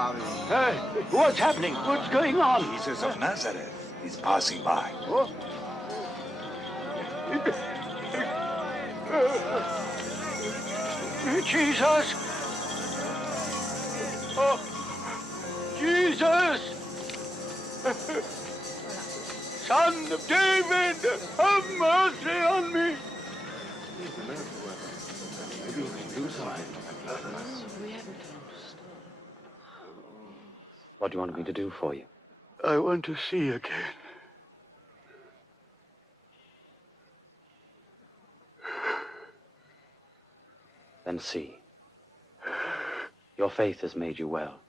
Hey, what's happening? What's going on? Jesus of Nazareth is passing by. What? Jesus! Oh, Jesus! Son of David, have mercy on me! What do you want me to do for you? I want to see again. Then see. Your faith has made you well.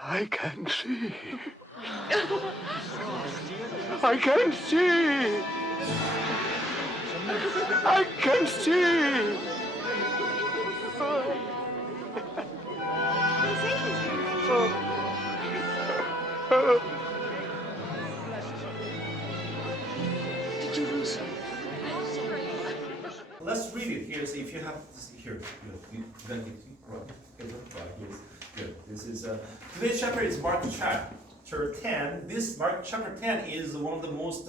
I can see. I can see. I can see. Did you lose him? Let's read it here. So if you have this here, you then right. Good. This is today's chapter is Mark chapter 10. This Mark chapter 10 is one of the most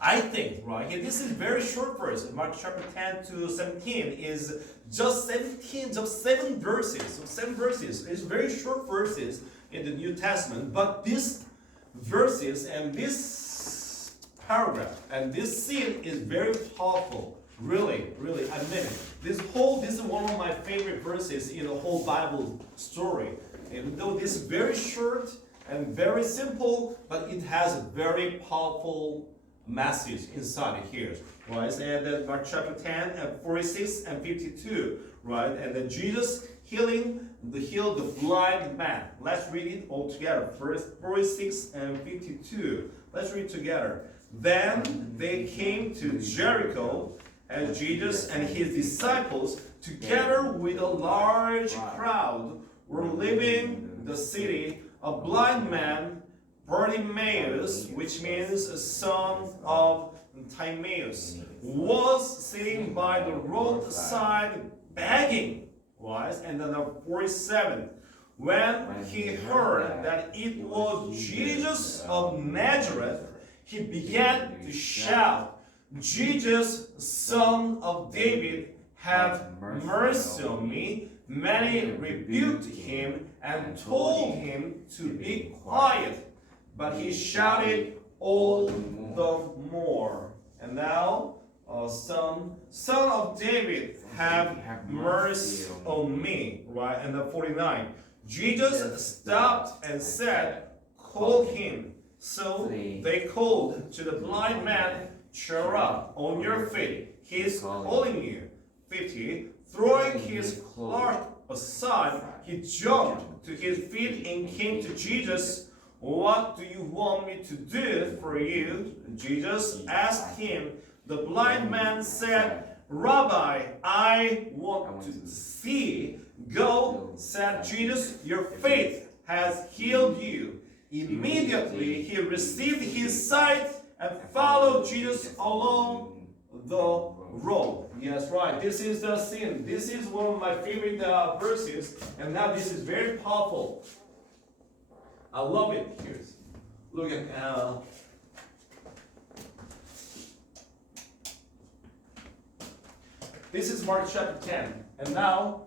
I think, right? Here, this is very short verse. Mark chapter 10 to 17 is just 7 verses. So 7 verses. It's very short verses in the New Testament, but these verses and this paragraph and this scene is very powerful. Really, I mean it. This is one of my favorite verses in the whole Bible story. Even though this is very short and very simple, but it has a very powerful message inside it here. Right? And then Mark chapter 10 and 46 and 52. Right? And then Jesus healed the blind man. Let's read it all together. First 46 and 52. Let's read together. Then they came to Jericho, and Jesus and his disciples, together with a large crowd, were leaving the city. A blind man, Bartimaeus, which means a son of Timaeus, was sitting by the roadside begging. And then 47. When he heard that it was Jesus of Nazareth, he began to shout, Jesus, son of David, have mercy on me. Many rebuked him and told him to be quiet, but he shouted all the more. And now, son of David, have mercy on me. Right? And then 49. Jesus stopped and said, call him. So they called to the blind man, cheer up, on your feet, he is calling you. 50. Throwing his cloak aside, he jumped to his feet and came to Jesus. What do you want me to do for you? Jesus asked him. The blind man said, Rabbi, I want to see. Go, said Jesus, your faith has healed you. Immediately he received his sight and followed Jesus along the road. Yes, right. This is the scene. This is one of my favorite verses, and now this is very powerful. I love it. Here, look at. This is Mark chapter 10, and now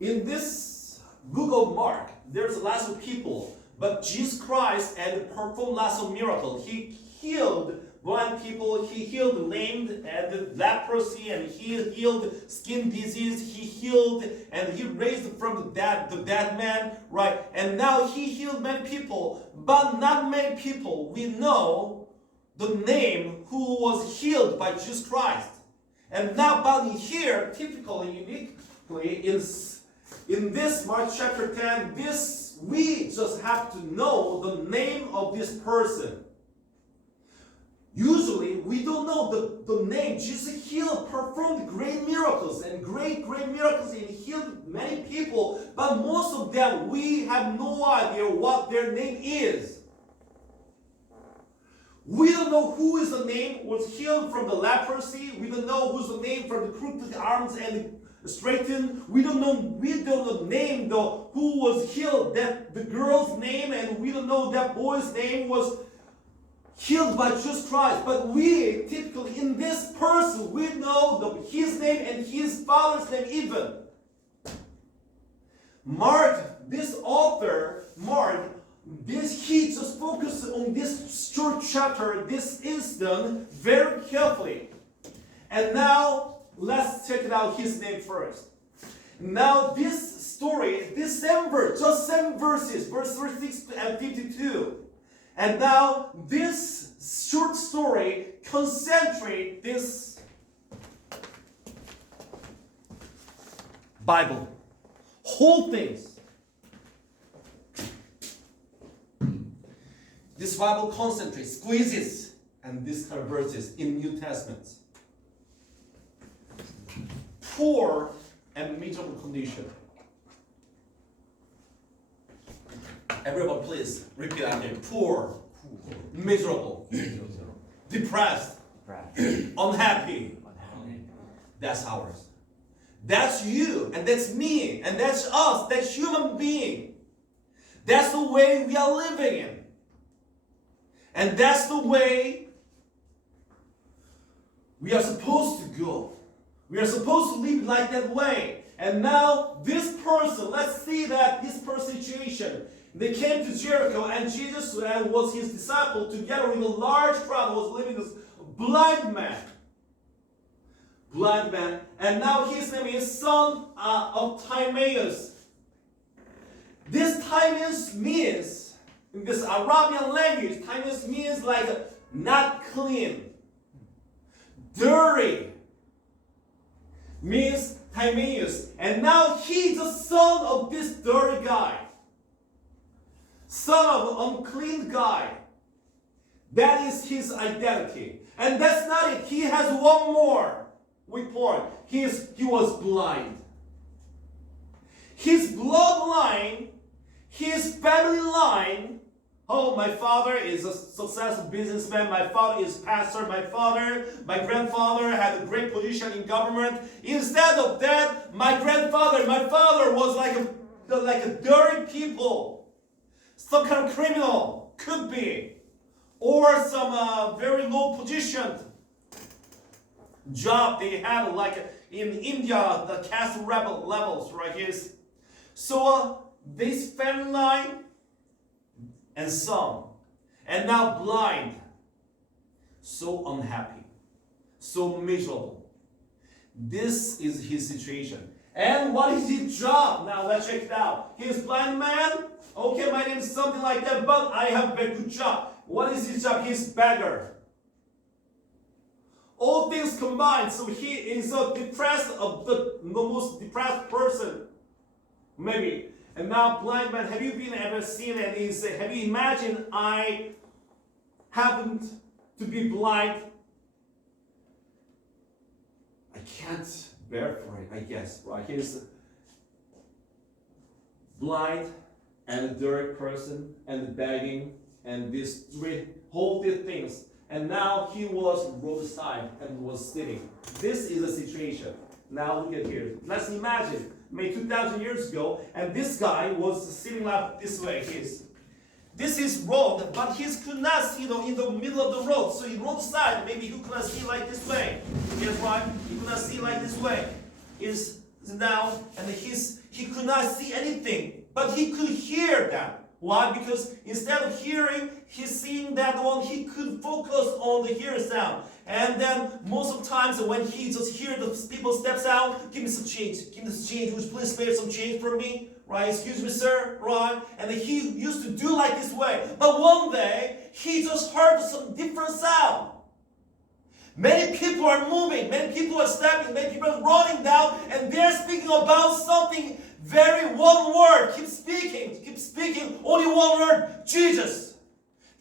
in this book of Mark, there's lots of people. But Jesus Christ and performed lots of miracles. He healed blind people, he healed the lame and the leprosy, and he healed skin disease, he healed and he raised from the dead man, right? And now he healed many people, but not many people we know the name who was healed by Jesus Christ. And now, but here, typically, uniquely, is in this Mark chapter 10, we just have to know the name of this person. Usually, we don't know the name. Jesus healed, performed great miracles and great miracles, and healed many people. But most of them, we have no idea what their name is. We don't know who is the name was healed from the leprosy. We don't know who's the name from the crooked arms and straightened. We don't know name though who was healed. That the girl's name, and we don't know that boy's name was healed by Jesus Christ. But we typically in this person we know his name and his father's name even. Mark, this author, he just focused on this short chapter, this instant, very carefully. And now, let's check it out, his name first. Now, this story, this same verse, just same verses, verse 36 and 52. And now, this short story concentrates this Bible. Whole things. This Bible concentrates, squeezes, and these kind of verses in New Testament. Poor and miserable condition. Everyone please repeat after me. Poor, miserable, depressed, unhappy. That's ours. That's you, and that's me, and that's us, that's human being. That's the way we are living in. And that's the way we are supposed to go. We are supposed to live like that way. And now this person, let's see that this person's situation. They came to Jericho, and Jesus was his disciple together with a large crowd was living this blind man. Blind man. And now his name is son of Timaeus. This Timaeus means, in this Arabian language, Timaeus means like not clean, dirty. Means Timaeus. And now he's the son of this dirty guy. Son of an unclean guy. That is his identity. And that's not it. He has one more report. He was blind. His bloodline, his family line. Oh, my father is a successful businessman. My father is pastor. My grandfather had a great position in government. Instead of that, my father was like a dirty people. Some kind of criminal, could be. Or some very low position job they had, like in India, the caste levels, right? So this family line and son, and now blind, so unhappy, so miserable. This is his situation. And what is his job? Now let's check it out. He's blind man. Okay, my name is something like that, but I have a very good job. What is his job? He's beggar. All things combined, so he is a depressed, the most depressed person, maybe. And now, blind man, have you ever seen it? Have you imagined I happened to be blind? I can't bear for it, I guess. Right? He's blind and a dirty person and begging and these whole things. And now he was roadside and was sitting. This is the situation. Now look at here. Let's imagine, maybe 2,000 years ago, and this guy was sitting like this way. This is road, but he could not see in the middle of the road. So in roadside, maybe he could not see like this way. Guess what? He could not see like this way. Is now, and he could not see anything, but he could hear that. Why? Because instead of hearing, he's seeing that one, he could focus on the hear sound. And then most of the times when he just hear the people steps out, give me some change, would you please spare some change for me? Right, excuse me sir, right? And then he used to do like this way. But one day, he just heard some different sound. Many people are moving, many people are stepping, many people are running down, and they're speaking about something very one word. Keep speaking, only one word, Jesus.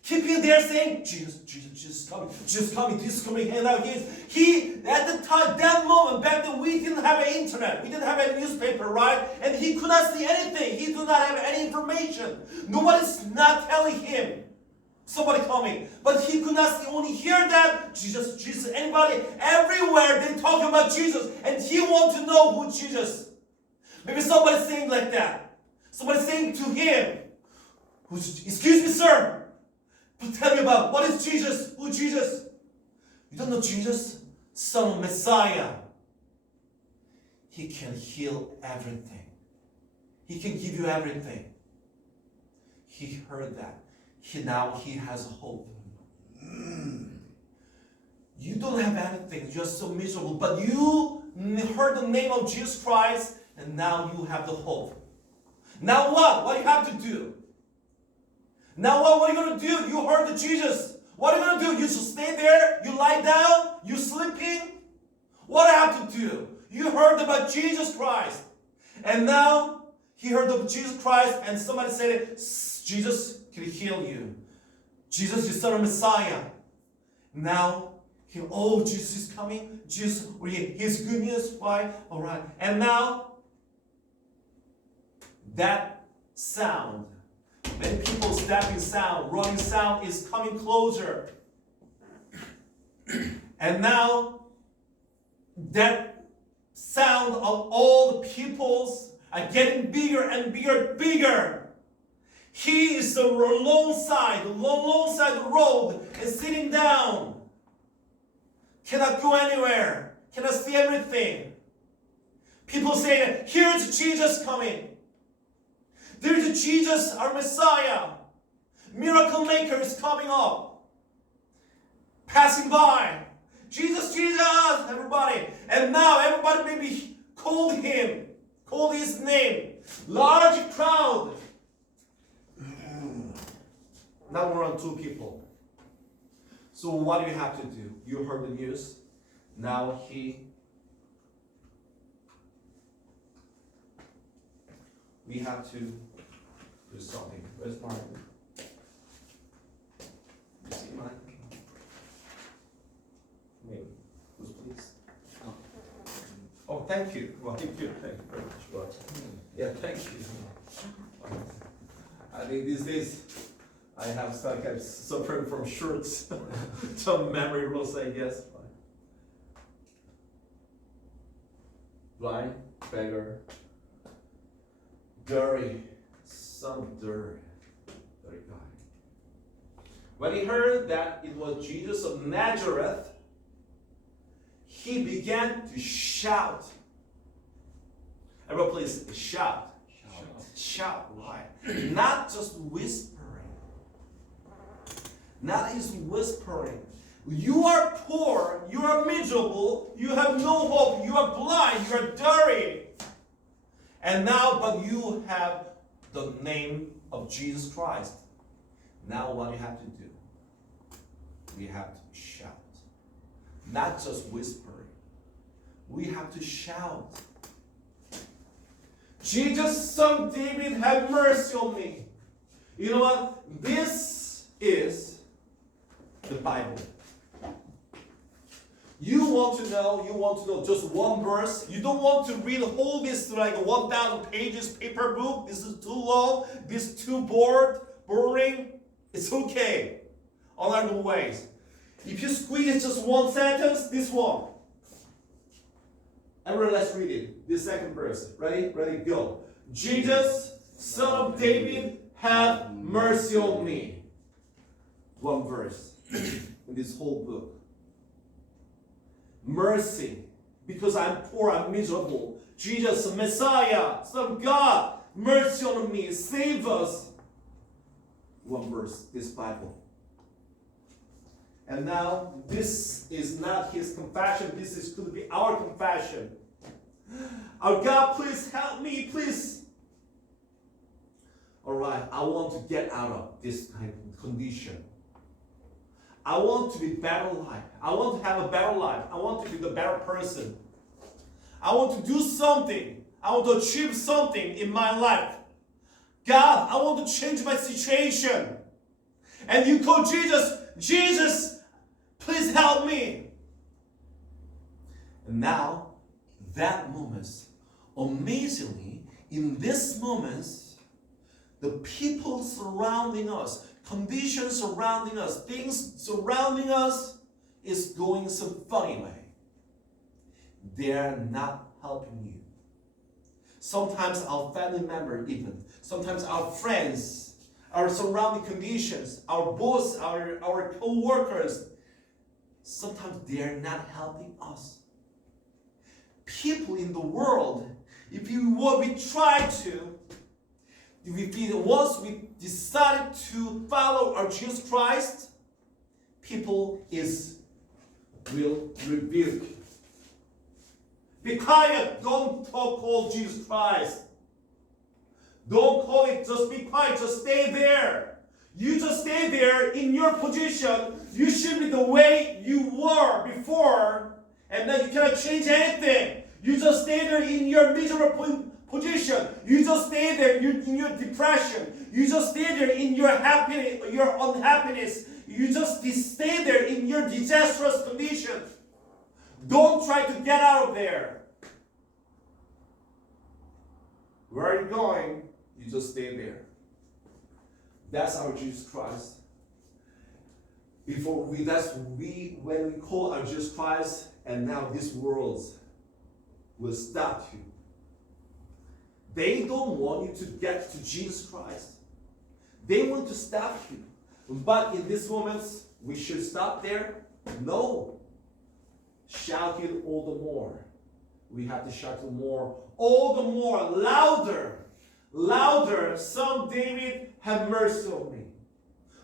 Keeping there saying, Jesus coming. And now he at the time, that moment, back then we didn't have an internet, we didn't have any newspaper, right? And he could not see anything, he did not have any information. Nobody's not telling him Somebody coming. But he could not only hear that, Jesus, Jesus, anybody, everywhere they talk about Jesus. And he wants to know who Jesus. Maybe somebody saying like that. Somebody saying to him, excuse me, sir, but tell me about what is Jesus? Who is Jesus? You don't know Jesus? Son of Messiah. He can heal everything. He can give you everything. He heard that. Now he has hope. You don't have anything. You're so miserable. But you heard the name of Jesus Christ, and now you have the hope. Now what? What do you have to do? Now what are you going to do? You heard the Jesus. What are you going to do? You should stay there? You lie down? You sleeping? What do I have to do? You heard about Jesus Christ. And now he heard of Jesus Christ, and somebody said, Jesus can heal you. Jesus is Son of Messiah. Now, Jesus is coming. Jesus, his good news. Why? All right. And now, that sound, many people stepping sound, running sound is coming closer. And now, that sound of all the peoples are getting bigger and bigger, bigger. He is the long side the road, and sitting down. Cannot go anywhere. Cannot see everything. People say, here's Jesus coming. There's Jesus, our Messiah. Miracle maker is coming up. Passing by. Jesus, Jesus, everybody. And now everybody maybe called him. Called his name. Large crowd. Not more than 2 people. So what do you have to do? You heard the news. Now we have to do something. Where's mine? You see mine? Maybe. Please. Oh, thank you. Well, thank you. Thank you very much. But, yeah, thank you. I think these days I have I'm suffering from shorts, some memory loss, I guess. Blind, beggar, dirty, son of dirty guy. When he heard that it was Jesus of Nazareth, he began to shout. Everyone please shout. Shout. Why? Not just whispering. Not his whispering. You are poor, you are miserable, you have no hope, you are blind, you are dirty. And now, but you have the name of Jesus Christ. Now what do you have to do? We have to shout. Not just whispering. We have to shout. Jesus, Son of David, have mercy on me. You know what? This is the Bible. You want to know just one verse. You don't want to read whole this like 1,000 pages paper book. This is too long. This is too boring. It's okay. All other ways. If you squeeze it just one sentence, this one. Everyone, let's read it. This second verse. Ready? Ready? Go. Jesus, Son of David, have mercy on me. One verse in this whole book. Mercy, because I'm poor, I'm miserable. Jesus, Messiah, Son of God, mercy on me, save us. One verse, this Bible. And now, this is not his confession, this is going to be our confession. Our God, please help me, please. All right, I want to get out of this kind of condition. I want to be better life. I want to have a better life. I want to be the better person. I want to do something. I want to achieve something in my life. God, I want to change my situation. And you call Jesus, Jesus, please help me. And now, that moment, amazingly, in this moment, the people surrounding us conditions surrounding us, things surrounding us is going some funny way. They're not helping you. Sometimes our family member even, sometimes our friends, our surrounding conditions, our boss, our co-workers, sometimes they're not helping us. People in the world, once we decided to follow our Jesus Christ, people will rebuke. Be quiet, don't call Jesus Christ. Don't call it, just be quiet, just stay there. You just stay there in your position. You should be the way you were before, and then you cannot change anything. You just stay there in your miserable position. You just stay there in your depression. You just stay there in your happiness, your unhappiness. You just stay there in your disastrous condition. Don't try to get out of there. Where are you going? You just stay there. That's our Jesus Christ. When we call our Jesus Christ, and now this world will stop you. They don't want you to get to Jesus Christ. They want to stop you. But in these moments, we should stop there? No. Shout it all the more. We have to shout it more, all the more, louder. Louder. Son of David, have mercy on me.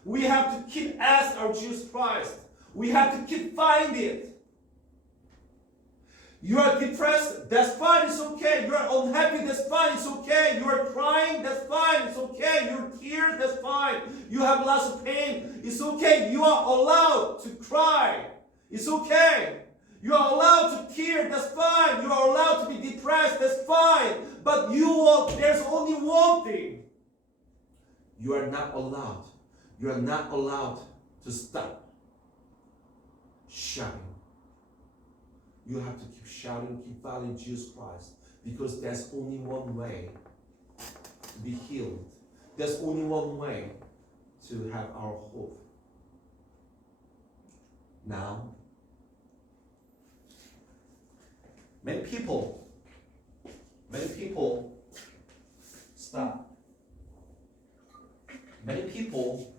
We have to keep asking our Jesus Christ. We have to keep finding it. You are depressed, that's fine, it's okay. You are unhappy, that's fine, it's okay. You are crying, that's fine, it's okay. Your tears, that's fine. You have lots of pain, it's okay. You are allowed to cry, it's okay. You are allowed to tear, that's fine. You are allowed to be depressed, that's fine. But there's only one thing. You are not allowed. You are not allowed to stop shouting. You have to keep shouting, keep following Jesus Christ, because there's only one way to be healed. There's only one way to have our hope. Now, many people stop. Many people,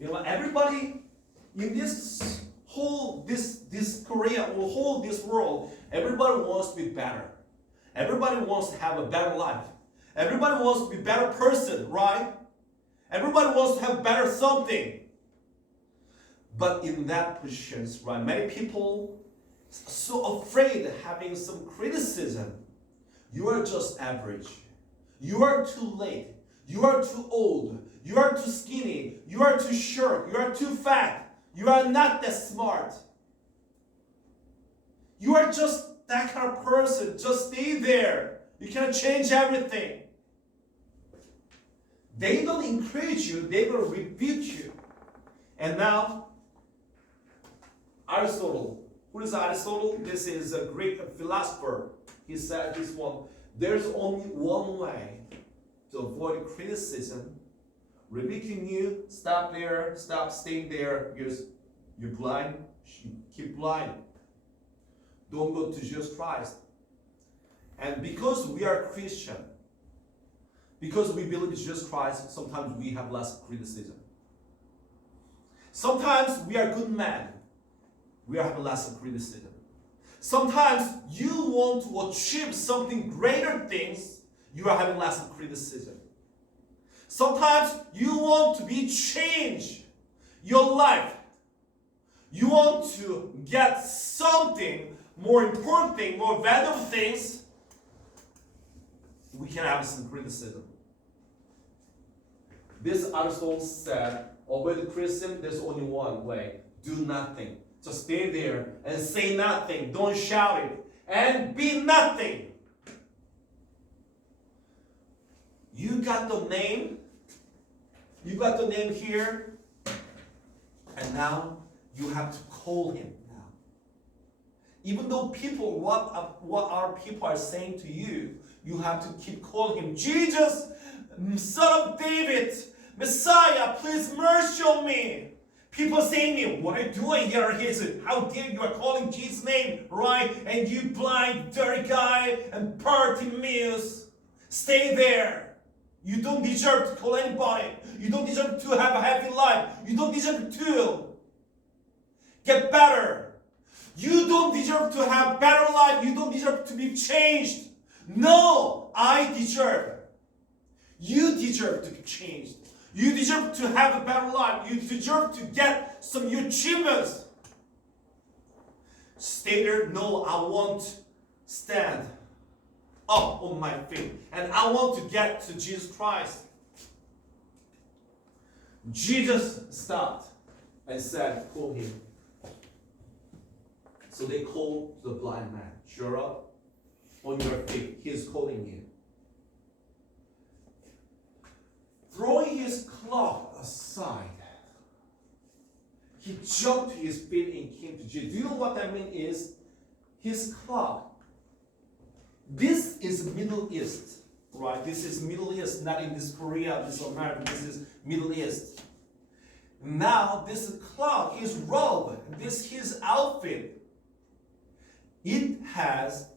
everybody in this Korea or this world, everybody wants to be better. Everybody wants to have a better life. Everybody wants to be a better person, right? Everybody wants to have better something. But in that position, right, many people are so afraid of having some criticism. You are just average. You are too late. You are too old. You are too skinny. You are too short. You are too fat. You are not that smart. You are just that kind of person. Just stay there. You cannot change everything. They don't encourage you. They will rebuke you. And now, Aristotle. Who is Aristotle? This is a Greek philosopher. He said this one. There's only one way to avoid criticism. Rebuking you, stop there, stop staying there, because you're blind, keep blind. Don't go to Jesus Christ. And because we are Christian, because we believe in Jesus Christ, sometimes we have less criticism. Sometimes we are good men, we have less criticism. Sometimes you want to achieve something greater things, you are having less criticism. Sometimes you want to be changed your life. You want to get something more important thing, more valuable things. We can have some criticism. This Aristotle said, avoid criticism, there's only one way. Do nothing. Just stay there and say nothing. Don't shout it. And be nothing. You got the name. You got the name here. And now you have to call him now. Even though people, what our people are saying to you, you have to keep calling him, Jesus, Son of David, Messiah, please mercy on me. People saying to me, what are you doing here? He said, how dare you are calling Jesus' name, right? And you blind, dirty guy, and Bartimaeus, stay there. You don't deserve to call anybody. You don't deserve to have a happy life. You don't deserve to get better. You don't deserve to have better life. You don't deserve to be changed. No, I deserve. You deserve to be changed. You deserve to have a better life. You deserve to get some new achievements. Stay there. No, I won't stand up on my feet. And I want to get to Jesus Christ. Jesus stopped and said, call him. So they called the blind man. Sure up, on your feet. He is calling you. Throwing his cloak aside, he jumped to his feet and came to Jesus. Do you know what that means? His cloak. This is Middle East, right? This is Middle East, not in this Korea, this America. This is Middle East. Now this cloak, his robe, this his outfit.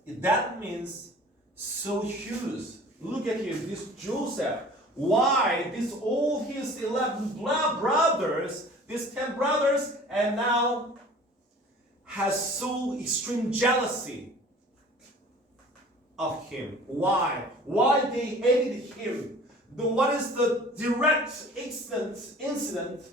That means so huge. Look at here, this Joseph. Why? This all his 11 brothers, these 10 brothers, and now has so extreme jealousy of him. Why? Why they hated him? What is the direct incident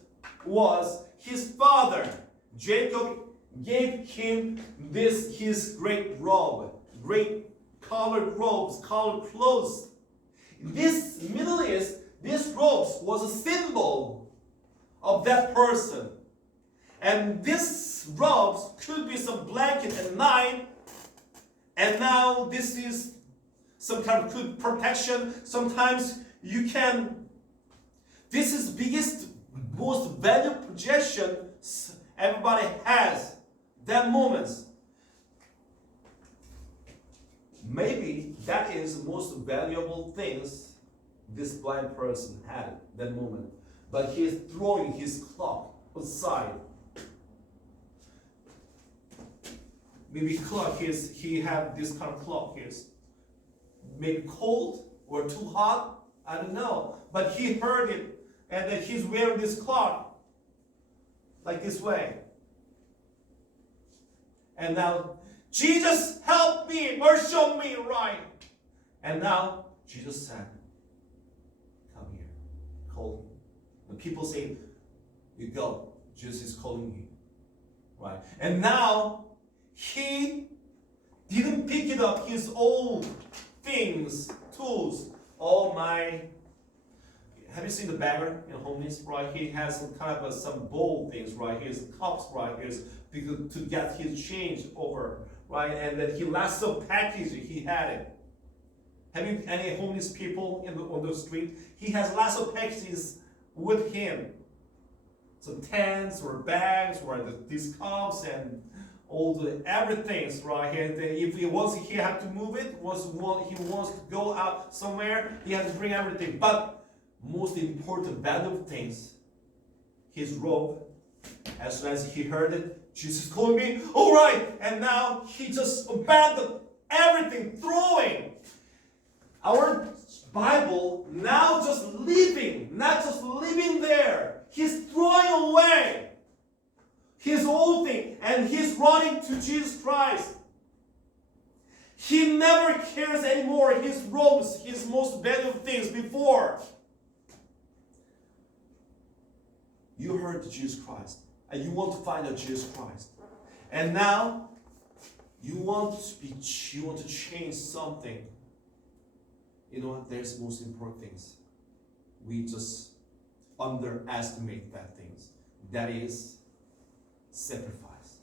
was his father, Jacob, gave him his great robe, great colored robes, colored clothes. This Middle East, this robes was a symbol of that person. And this robes could be some blanket at night. And now this is some kind of good protection. Sometimes you can, this is biggest, most valuable possession everybody has. That moment. Maybe that is the most valuable things this blind person had at that moment. But he is throwing his cloak aside. Maybe cloak he had this kind of cloak is maybe cold or too hot. I don't know. But he heard it and then he's wearing this cloak like this way. And now, Jesus, help me, mercy on me, right? And now, Jesus said, come here, call him. The people say, you go, Jesus is calling you, right? And now, he didn't pick it up, his old things, tools, have you seen the beggar in homeless, right? He has some kind of some bowl things, right? He has cups, right? To get his change over, right? And then he last some package, he had it. Have you any homeless people on the street? He has lots of packages with him. Some tents or bags or these cups and all the everything, right? And if he had to move it, he wants to go out somewhere, he has to bring everything. But most important, valuable things, his robe. As soon as he heard it, Jesus calling me, all right. And now he just abandoned everything, throwing. Our Bible now just living, not just living there. He's throwing away his old thing and he's running to Jesus Christ. He never cares anymore his robes, his most valuable things before. You heard Jesus Christ and you want to find out Jesus Christ. And now you want to change something. You know what? There's most important things. We just underestimate that things. That is sacrifice.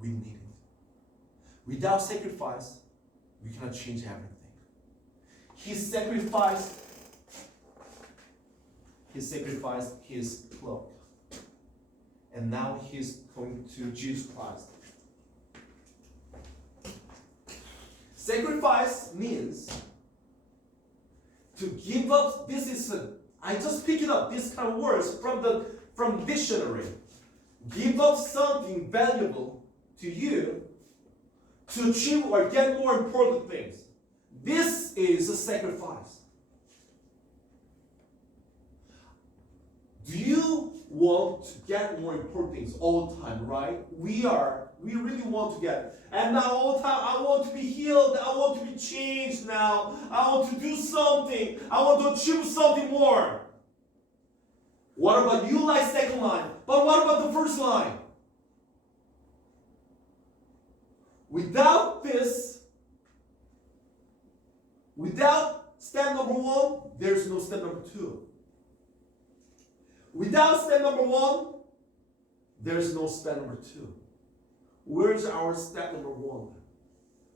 We need it. Without sacrifice, we cannot change everything. He sacrificed his cloak. And now he's going to Jesus Christ. Sacrifice means to give up. This is I just pick it up, these kind of words from dictionary. Give up something valuable to you to achieve or get more important things. This is a sacrifice. Do you want to get more important things all the time, right? We really want to get. And now all the time, I want to be healed. I want to be changed now. I want to do something. I want to achieve something more. What about you like second line? But what about the first line? Without this, without step number 1, there's no step number 2. Without step number 1, there's no step number 2. Where's our step number 1?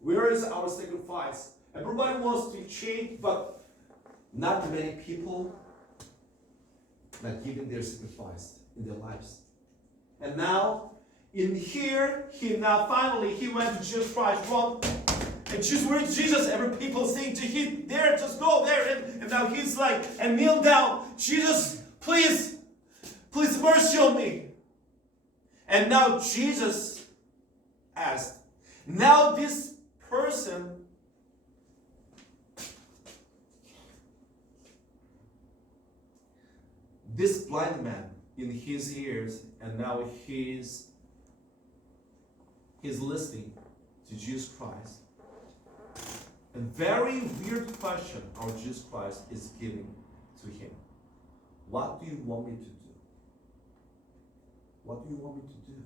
Where is our sacrifice? Everybody wants to change, but not many people not giving their sacrifice in their lives. And now, in here, finally he went to Jesus Christ. And just where is Jesus? Every people saying to him, there, just go there. And now he's like, and kneel down. Jesus, please mercy on me. And now Jesus asked, now this person this blind man in his ears, and now he's listening to Jesus Christ. A very weird question our Jesus Christ is giving to him. What do you want me to do? What do you want me to do?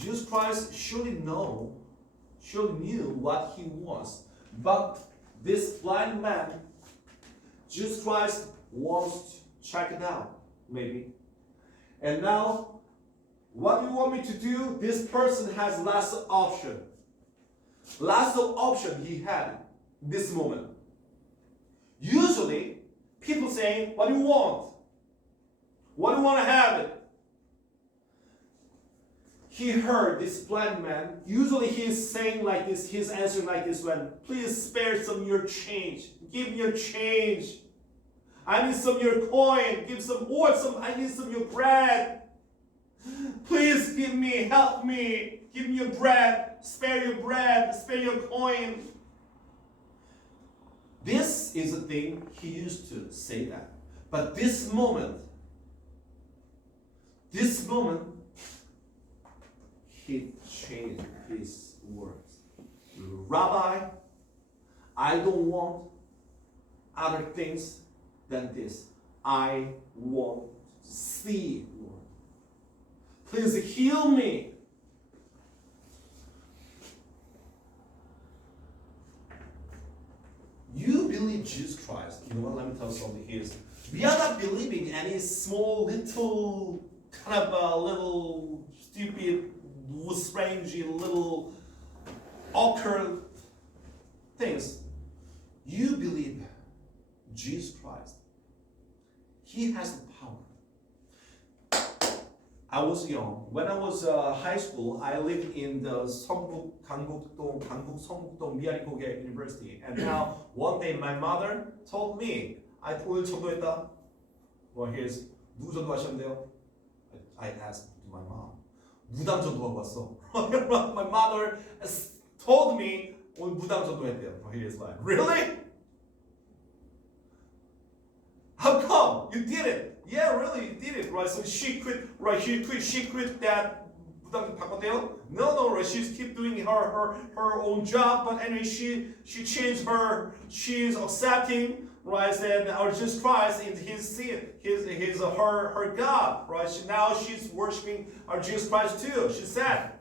Jesus Christ surely knew what he wants. But this blind man, Jesus Christ wants to check it out, maybe. And now, what do you want me to do? This person has lots of option. Lots of option he had this moment. Usually, people saying, what do you want? What do you want to have it? He heard this blind man. Usually he's saying like this, he's answering like this when, please spare some of your change. Give me your change. I need some of your coin. Give some more. I need some of your bread. Please give me, help me. Give me your bread. Spare your bread. Spare your coin. This is a thing he used to say that. But this moment, he changed his words. Rabbi, I don't want other things than this. I want to see, Lord. Please heal me. You believe Jesus Christ. You know what? Let me tell you something here. We are not believing any small, little, kind of a little stupid, strange, little awkward things. You believe Jesus Christ. He has the power. I was young. When I was high school, I lived in the 강북 성북동 미아리고개 University. And now, one day my mother told me, 오늘 전도했다. Well, here's, 누구 전도하셨는데요? I asked my mom. 무당 전도하고 왔어. My mother told me, 오늘 무당 전도했대요. Here's like, really? How come? You did it. Yeah, really, you did it, right? So she quit, right? She quit that 무당 바꿨대요? No, right? She's keep doing her own job, but anyway, she changed her. She's accepting, right? And our Jesus Christ in her God, right? Now she's worshiping our Jesus Christ too. She said.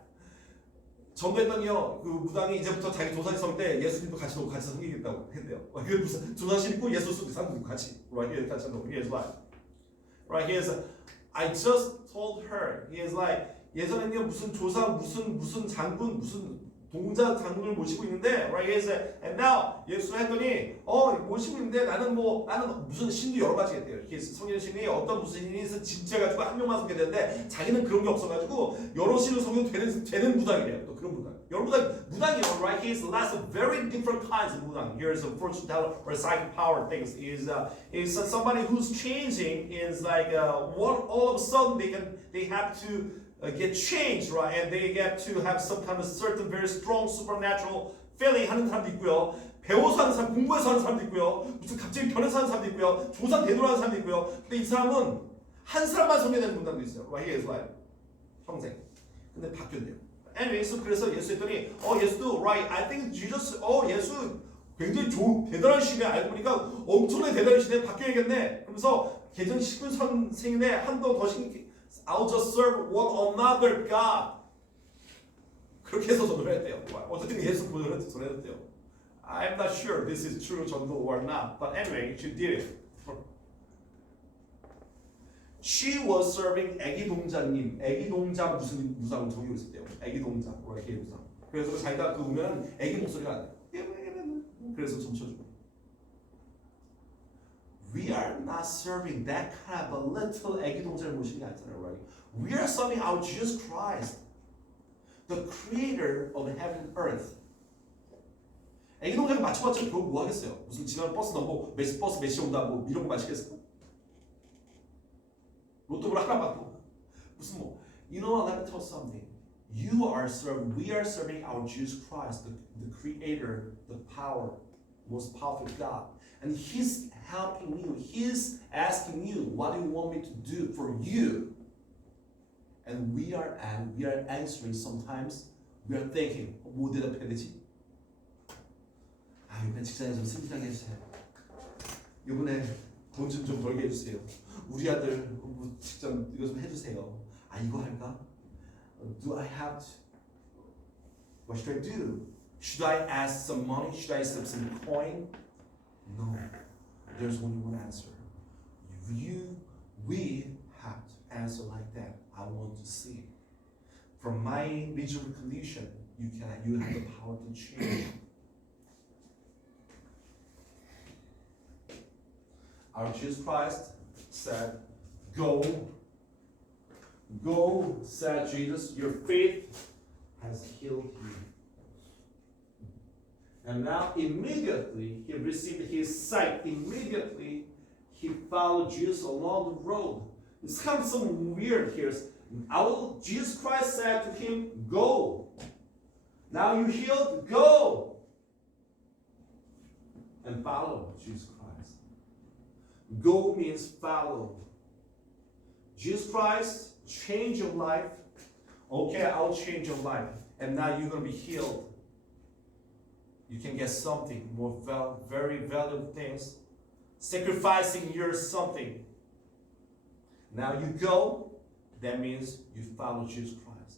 전도했더니요, 그 무당이 이제부터 자기 조상 있을 때 예수님도 같이 놓고 같이 섬기겠다고 했대요. 그 무슨 조상 신고 예수 쓰고 사람들도 같이. Right here, that's no. Here's why. Right here's. I just told her. He is like 예전에는요 무슨 조상 무슨 장군 무슨 동자 장군을 모시고 있는데, right? He said, and now 예수 했더니, 모시고 있는데 나는 무슨 신도 여러 가지가 있대요. 성령 신이 어떤 무슨 신이 진짜 가지고 한 명만 섬게 되는데 자기는 그런 게 없어가지고 여러 신을 섬기면 되는 무당이래요. 또 그런 무당. 여러 무당이요, right? He has lots of very different kinds of 무당. Here's a fortune teller or psychic power things. Is somebody who's changing is like all of a sudden they have to get changed, right? And they get to have some kind of certain very strong supernatural feeling 하는 사람도 있고요. 배워서 하는 사람, 공부해서 하는 사람도 있고요. 무슨 갑자기 변해서 하는 사람도 있고요. 조상 대도로 하는 사람도 있고요. 근데 이 사람은 한 사람만 섬겨내는 분들도 있어요. Right? He is like 평생. 근데 바뀌었대요. Anyway, 그래서 예수 했더니 예수도 right. I think Jesus. 예수 굉장히 대단한 신에 알고 보니까 엄청나게 대단한 신에 바뀌어야겠네. 그러면서 개정 19 선생인데 한동 더 신기. I'll just serve one another God. 그렇게 해서 전도를 했대요. 어쨌든 예수 보존을 전했대요. I'm not sure this is true 전도 or not, but anyway, she did it. She was serving 애기 동자님, 애기 동자 무슨 무상을 저기고 있었대요. 애기 동자, 애기 무상. 그래서 자기가 그 보면 애기 목소리가 안 돼요. 그래서 점쳐주고. We are not serving that kind of a little 애기 동자를 모시는 게 아니잖아요, right? We are serving our Jesus Christ, the Creator of heaven and earth. 애기 동자가 맞춰봤자 그거 뭐 하겠어요? 무슨 지나가는 버스 넘고 버스 몇 시에 온다 뭐 이런 거 맞추겠어요? 로또를 하나 받고 무슨 뭐? You know what? Let me tell you something. We are serving our Jesus Christ, the Creator, the power, most powerful God. And He's helping you. He's asking you, what do you want me to do for you? And we are answering sometimes. We are thinking, 뭐 대답해야 되지? 이번에 직장에 좀 승진하게 해주세요. 이번에 돈 좀 벌게 해주세요. 우리 아들 직장 이거 좀 해주세요. 이거 할까? Do I have to? What should I do? Should I ask some money? Should I ask some coin? No, there's only one answer. We have to answer like that. I want to see. From my miserable condition, you have the power to change. Our Jesus Christ said, "Go, said Jesus. Your faith has healed you." And now immediately he received his sight. Immediately he followed Jesus along the road. It's kind of so weird here. Jesus Christ said to him, "Go. Now you healed, go." And follow Jesus Christ. Go means follow. Jesus Christ, change your life. Okay, I'll change your life. And now you're going to be healed. You can get something more very valuable things. Sacrificing your something. Now you go, that means you follow Jesus Christ.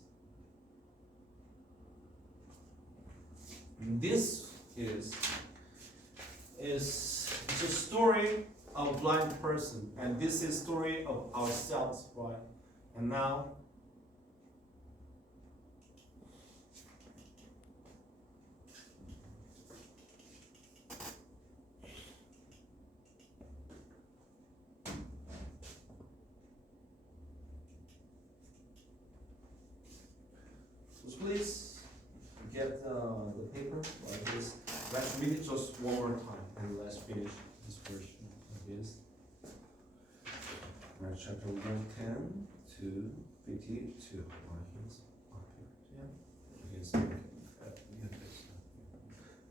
This is a story of a blind person, and this is a story of ourselves, right? And now please get the paper like this. Let's read it just one more time and let's finish this version of this. Mark chapter 110 to 52.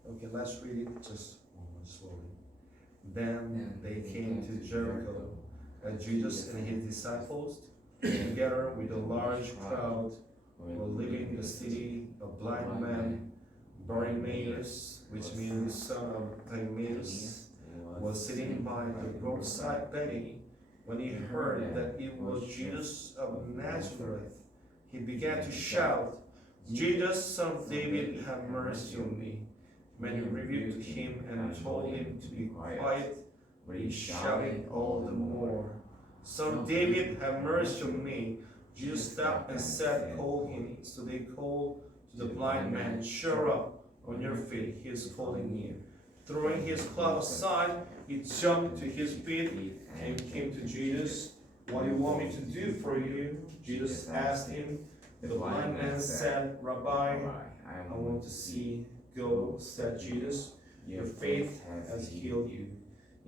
Okay, let's read it just one more slowly. Then they came to Jericho, and Jesus and his disciples, together with a large crowd, were living in the city. A blind man, Bartimaeus, which means son of Timaeus, was sitting by the roadside begging. When he heard that it was Jesus of Nazareth, he began to shout, "Jesus, son of David, have mercy on me." Many rebuked him and told him to be quiet, but he shouted all the more, "Son of David, have mercy on me." Jesus stopped and said, "Call him." So they called To the blind man, cheer up on your feet, he is calling you. Throwing his cloak aside, he jumped to his feet and came to Jesus. What do you want me to do for you? Jesus asked him. The blind man said, Rabbi, I want to see. Go, said Jesus. Your faith has healed you.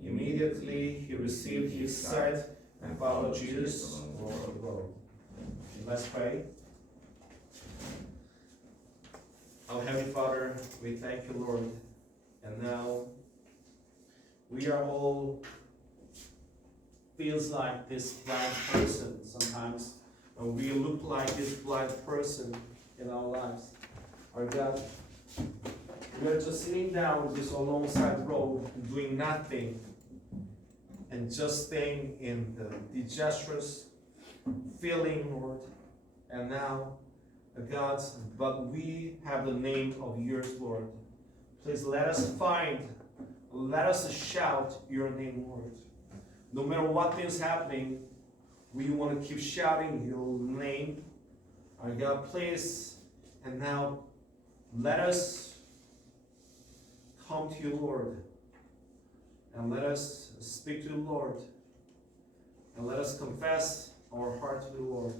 Immediately he received his sight and followed Jesus all the road. Let's pray. Our Heavenly Father, we thank you, Lord. And now we are all feels like this blind person sometimes, and we look like this blind person in our lives. Our God, we are just sitting down this alongside road, doing nothing, and just staying in the disastrous feeling, Lord. And now, God, but we have the name of yours, Lord. Please let us shout your name, Lord. No matter what is happening, we want to keep shouting your name. Our God, please, and now let us come to you, Lord, and let us speak to the Lord, and let us confess our heart to the Lord.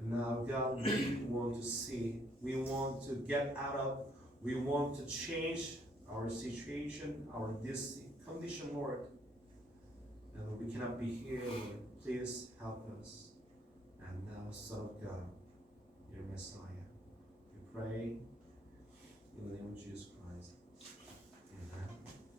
And now, God, we want to see, we want to get out of, we want to change our situation, our this condition, Lord. And we cannot be here, Lord. Please help us. And now, Son of God, your Messiah, we pray in the name of Jesus Christ.